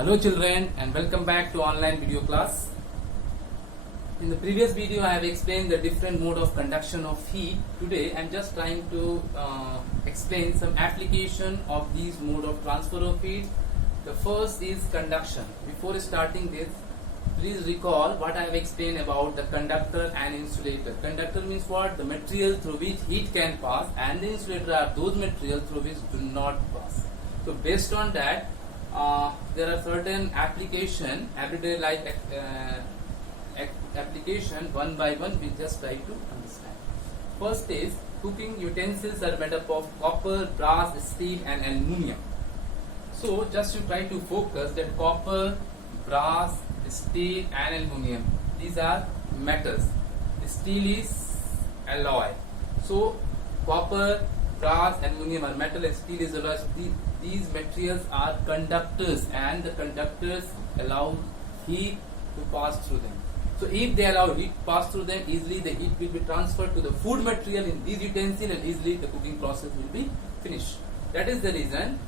Hello children and welcome back to online video class. In the previous video I have explained the different mode of conduction of heat. Today I am just trying to explain some application of these mode of transfer of heat. The first is conduction. Before starting this, please recall what I have explained about the conductor and insulator. Conductor means what? The material through which heat can pass, and the insulator are those materials through which do not pass. So based on that, there are certain application, everyday life application, one by one we just try to understand. First is cooking utensils are made up of copper, brass, steel and aluminium. So just you try to focus that copper, brass, steel and aluminium, these are metals. Steel is alloy. So copper, brass, aluminium are metal and steel is alloy. These materials are conductors, and the conductors allow heat to pass through them. So if they allow heat to pass through them, easily the heat will be transferred to the food material in these utensils, and easily the cooking process will be finished. That is the reason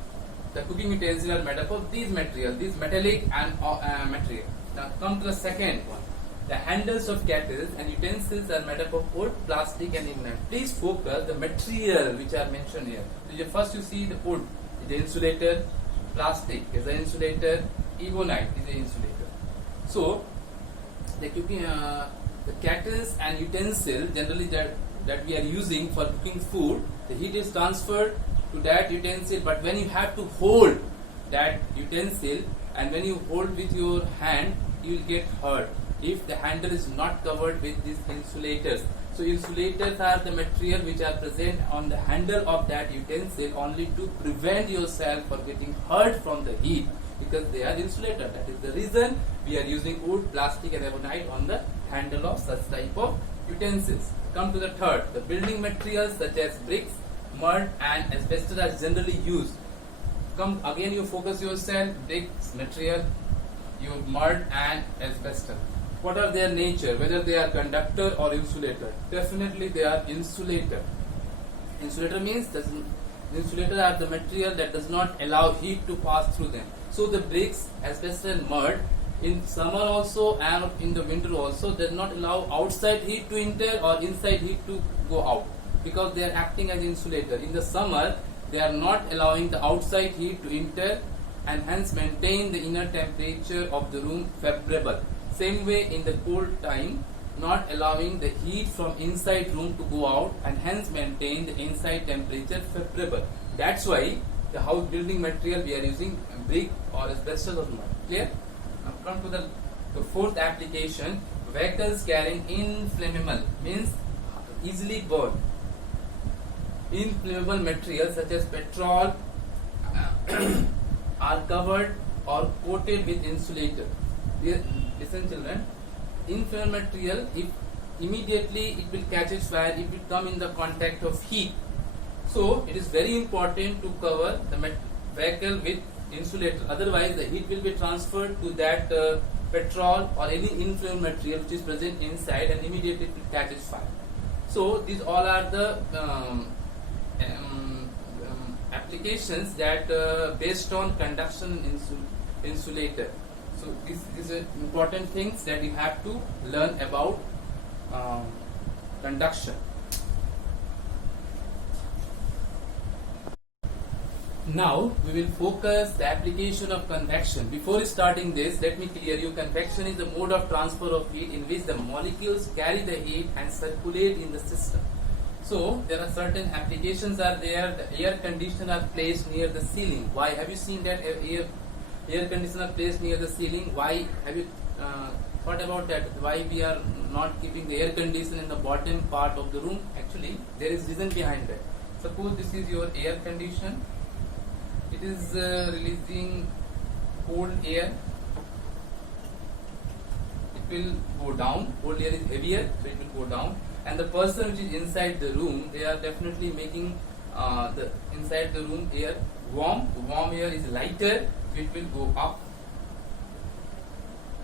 the cooking utensils are made up of these materials, these metallic and material. Now come to the second one. The handles of kettles and utensils are made up of wood, plastic and ignition. Please focus the material which are mentioned here. So first you see the wood is the insulator, plastic is the insulator, ebonite is the insulator. So the cooking, the kettles and utensils generally that we are using for cooking food, the heat is transferred to that utensil, but when you have to hold that utensil and when you hold with your hand, you will get hurt if the handle is not covered with these insulators. So insulators are the material which are present on the handle of that utensil only to prevent yourself from getting hurt from the heat, because they are insulator. That is the reason we are using wood, plastic and ebonite on the handle of such type of utensils. Come to the third. The building materials such as bricks, mud and asbestos are generally used. Come again, you focus yourself, bricks material, your mud and asbestos. What are their nature? Whether they are conductor or insulator? Definitely they are insulator. Insulator means insulator are the material that does not allow heat to pass through them. So the bricks, asbestos and mud in summer also and in the winter also does not allow outside heat to enter or inside heat to go out, because they are acting as insulator. In the summer they are not allowing the outside heat to enter and hence maintain the inner temperature of the room favorable. Same way in the cold time, not allowing the heat from inside room to go out and hence maintain the inside temperature favorable. That's why the house building material we are using brick or asbestos or mud. Clear? Now come to the fourth application. Vehicles carrying inflammable means easily burned. Inflammable materials such as petrol are covered or coated with insulator. Listen children, inflammable material, if immediately it will catch its fire if it come in the contact of heat. So it is very important to cover the vehicle with insulator, otherwise the heat will be transferred to that petrol or any inflammable material which is present inside and immediately it will catch its fire. So these all are the applications that based on conduction insulator. So these are important things that you have to learn about conduction. Now we will focus the application of convection. Before starting this, let me clear you, convection is the mode of transfer of heat in which the molecules carry the heat and circulate in the system. So there are certain applications are there. The air conditioner are placed near the ceiling. Why? Have you seen that air conditioner placed near the ceiling? Why? Have you thought about that? Why we are not keeping the air conditioner in the bottom part of the room? Actually, there is reason behind that. Suppose this is your air conditioner. It is releasing cold air. It will go down. Cold air is heavier, so it will go down. And the person which is inside the room, they are definitely making the inside the room air warm. Warm air is lighter, it will go up.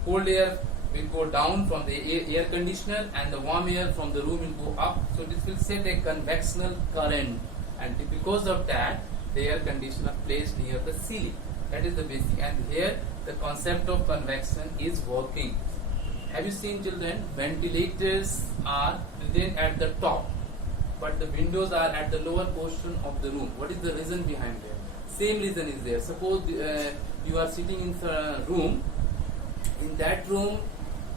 Cold air will go down from the air conditioner and the warm air from the room will go up. So this will set a convectional current, and because of that the air conditioner placed near the ceiling. That is the basic. And here the concept of convection is working. Have you seen, children? Ventilators are present at the top, but the windows are at the lower portion of the room. What is the reason behind that? Same reason is there. Suppose you are sitting in the room. In that room,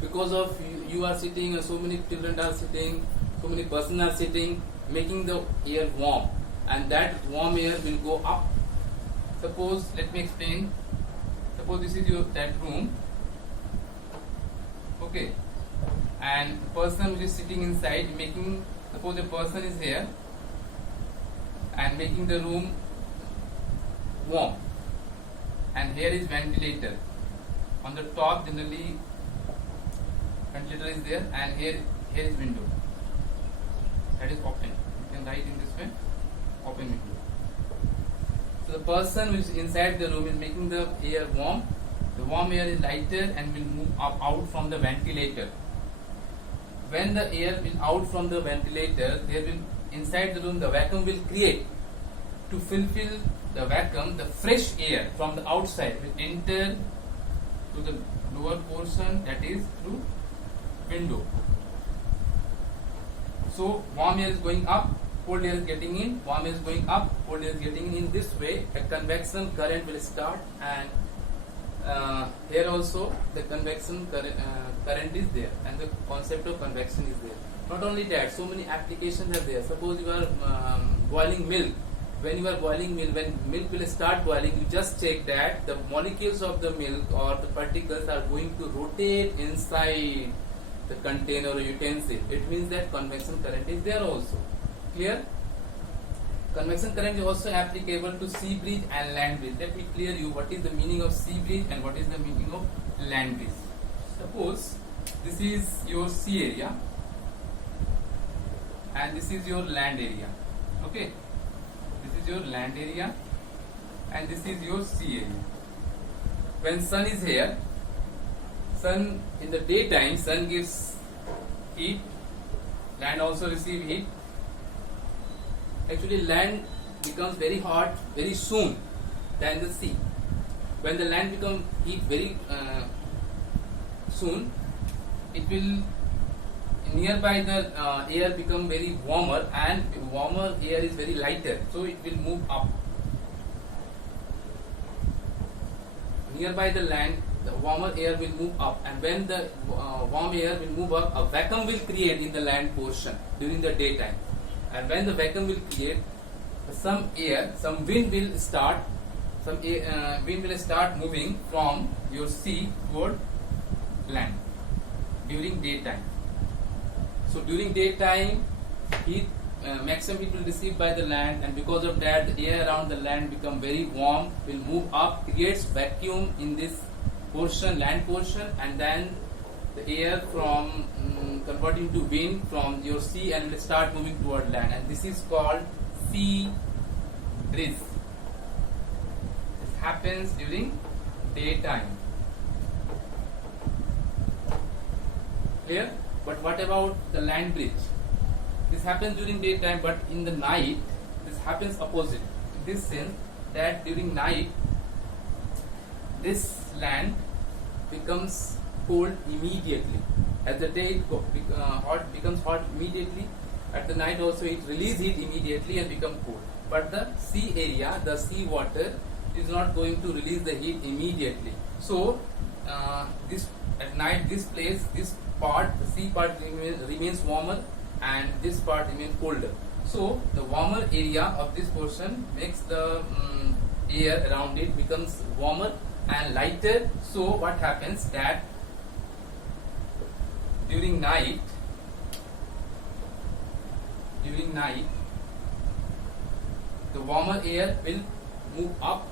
because of you are sitting, so many children are sitting, so many persons are sitting, making the air warm, and that warm air will go up. Suppose, let me explain. Suppose this is that room, okay, and the person who is sitting inside making. Suppose a person is here and making the room warm, and here is ventilator. On the top, generally ventilator is there, and here is window that is open. You can write in this way, open window. So the person who is inside the room is making the air warm. The warm air is lighter and will move out from the ventilator. When the air will out from the ventilator, there will inside the room the vacuum will create. To fulfill the vacuum, the fresh air from the outside will enter to the lower portion, that is through window. So warm air is going up, cold air is getting in, warm air is going up, cold air is getting in. In this way, a convection current will start, and here also the convection current is there, and the concept of convection is there. Not only that, so many applications are there. Suppose you are boiling milk. When you are boiling milk, when milk will start boiling, you just check that the molecules of the milk or the particles are going to rotate inside the container or utensil. It means that convection current is there also. Clear? Convection current is also applicable to sea breeze and land breeze. Let me clear you what is the meaning of sea breeze and what is the meaning of land breeze. Suppose this is your sea area and this is your land area. Okay? This is your land area and this is your sea area. When sun is here, sun in the daytime, sun gives heat, land also receive heat. Actually, land becomes very hot very soon than the sea. When the land becomes heat very soon, it will nearby the air become very warmer, and warmer air is very lighter, so it will move up. Nearby the land, the warmer air will move up, and when the warm air will move up, a vacuum will create in the land portion during the daytime. And when the vacuum will create, some wind will start, wind will start moving from your sea toward land during daytime. So during daytime, heat, maximum heat will receive by the land, and because of that, the air around the land become very warm, will move up, creates vacuum in this portion, land portion, and then the air from converting to wind from your sea and will start moving toward land, and this is called sea breeze. This happens during daytime. Clear? But what about the land breeze? This happens during daytime, but in the night this happens opposite. In this sense that during night this land becomes cold immediately. At the day it becomes hot immediately. At the night also it releases heat immediately and become cold. But the sea area, the sea water is not going to release the heat immediately. So this at night, this place, this part, the sea part remains warmer, and this part remains colder. So the warmer area of this portion makes the air around it becomes warmer and lighter. So what happens that during night the warmer air will move up,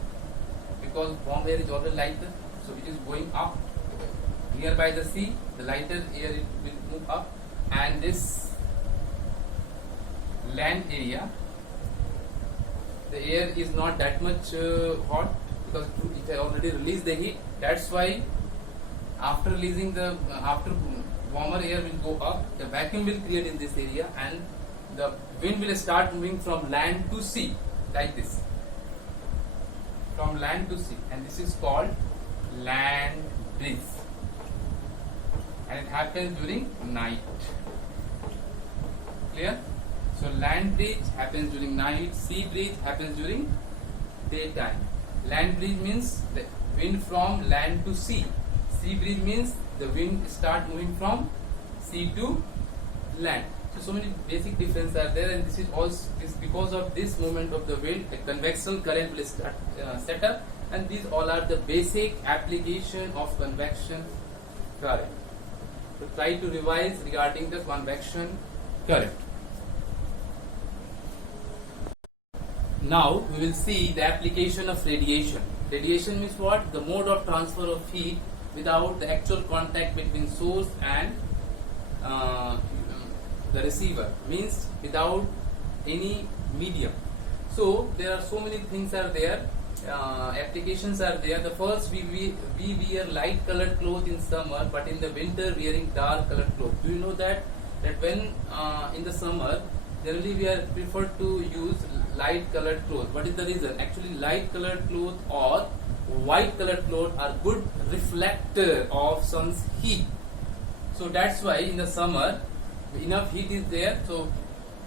because warm air is already lighter, so it is going up. Nearby the sea, the lighter air it will move up, and this land area, the air is not that much hot, because it has already released the heat. That's why after releasing the warmer air will go up, the vacuum will create in this area, and the wind will start moving from land to sea, like this, from land to sea, and this is called land. land breeze, and it happens during night. Clear? So land breeze happens during night, sea breeze happens during daytime. Land breeze means the wind from land to sea. Sea breeze means the wind start moving from sea to land. So many basic differences are there, and this is also because of this movement of the wind, a convection current will start set up, and these all are the basic application of convection current. So try to revise regarding the convection current. Now we will see the application of radiation. Radiation means what? The mode of transfer of heat without the actual contact between source and the receiver, means without any medium. So there are so many things are there, applications are there. The first, we wear light colored clothes in summer, but in the winter wearing dark colored clothes. Do you know that when in the summer generally we are preferred to use light colored clothes? What is the reason? Actually, light colored clothes or white colored clothes are good reflector of sun's heat. So that's why in the summer enough heat is there. So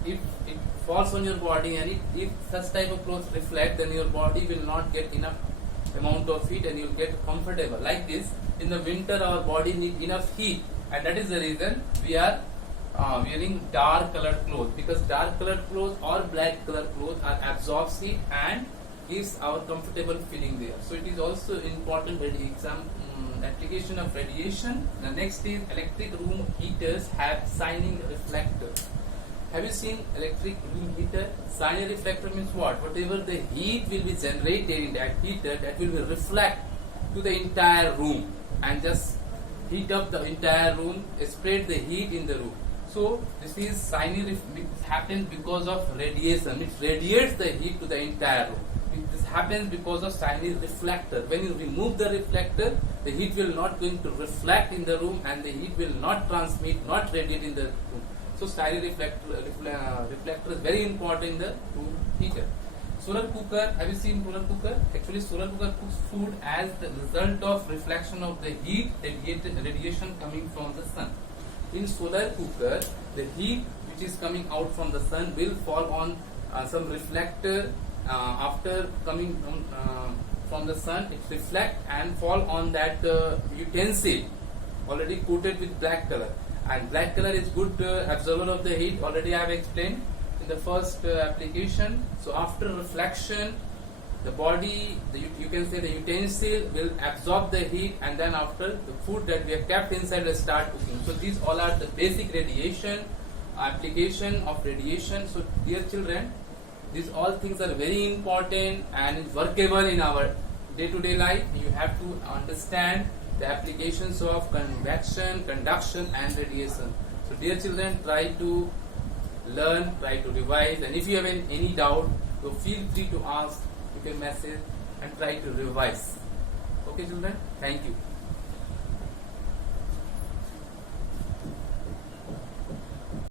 if it falls on your body, and if such type of clothes reflect, then your body will not get enough amount of heat and you will get comfortable. Like this, in the winter our body needs enough heat, and that is the reason we are wearing dark colored clothes, because dark colored clothes or black colored clothes are absorbs heat and gives our comfortable feeling there. So it is also important application of radiation. The next is electric room heaters have shining reflector. Have you seen electric room heater? Shining reflector means what? Whatever the heat will be generated in that heater, that will be reflect to the entire room and just heat up the entire room, spread the heat in the room. So this is shining happens because of radiation. It radiates the heat to the entire room. This happens because of shining reflector. When you remove the reflector, the heat will not going to reflect in the room, and the heat will not transmit, not radiate in the room. So shining reflector is very important in the room heater. Solar cooker. Have you seen solar cooker? Actually, solar cooker cooks food as the result of reflection of the heat radiation coming from the sun. In solar cooker, the heat which is coming out from the sun will fall on some reflector. After coming from the sun, it reflect and fall on that utensil already coated with black color. And black color is good absorber of the heat. Already I have explained in the first application. So after reflection, the body, you can say the utensil will absorb the heat, and then after the food that we have kept inside will start cooking. So these all are the basic radiation application of radiation. So dear children, these all things are very important and is workable in our day-to-day life. You have to understand the applications of convection, conduction and radiation. So dear children, try to learn, try to revise, and if you have any doubt, so feel free to ask, you can message and try to revise. Okay children, thank you.